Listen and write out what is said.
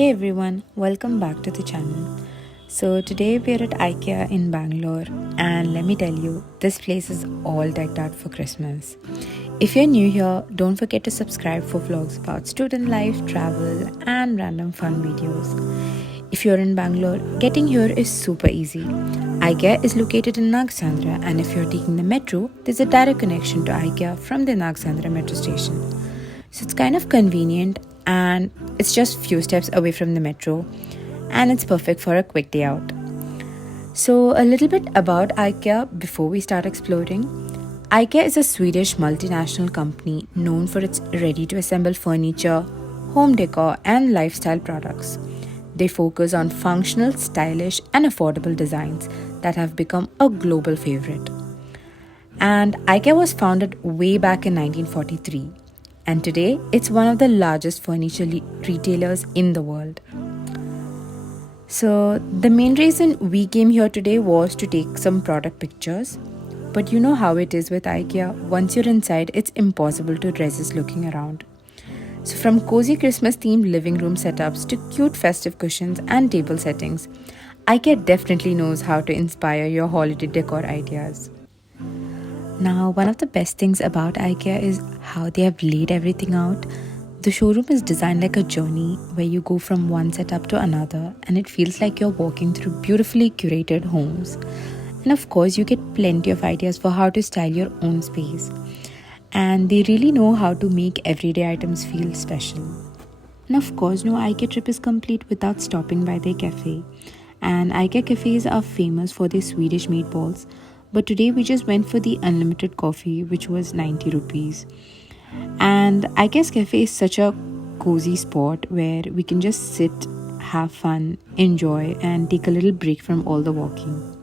Hey everyone, welcome back to the channel. So today we're at IKEA in Bangalore, and let me tell you, this place is all decked out for Christmas. If you're new here, don't forget to subscribe for vlogs about student life, travel, and random fun videos. If you're in Bangalore, getting here is super easy. IKEA is located in Nagasandra, and if you're taking the metro, there's a direct connection to IKEA from the Nagasandra metro station. So it's kind of convenient and it's just few steps away from the metro and it's perfect for a quick day out. So a little bit about IKEA before we start exploring. IKEA is a Swedish multinational company known for its ready to assemble furniture, home decor and lifestyle products. They focus on functional, stylish and affordable designs that have become a global favorite. And IKEA was founded way back in 1943 and today it's one of the largest furniture retailers in the world. So, the main reason we came here today was to take some product pictures. But you know how it is with IKEA, once you're inside, it's impossible to resist looking around. So, from cozy Christmas themed living room setups to cute festive cushions and table settings, IKEA definitely knows how to inspire your holiday decor ideas. Now, one of the best things about IKEA is how they have laid everything out. The showroom is designed like a journey where you go from one setup to another and it feels like you're walking through beautifully curated homes. And of course, you get plenty of ideas for how to style your own space. And they really know how to make everyday items feel special. And of course, no IKEA trip is complete without stopping by their cafe. And IKEA cafes are famous for their Swedish meatballs. But today we just went for the unlimited coffee, which was 90 rupees. And IKEA's cafe is such a cozy spot where we can just sit, have fun, enjoy, and take a little break from all the walking.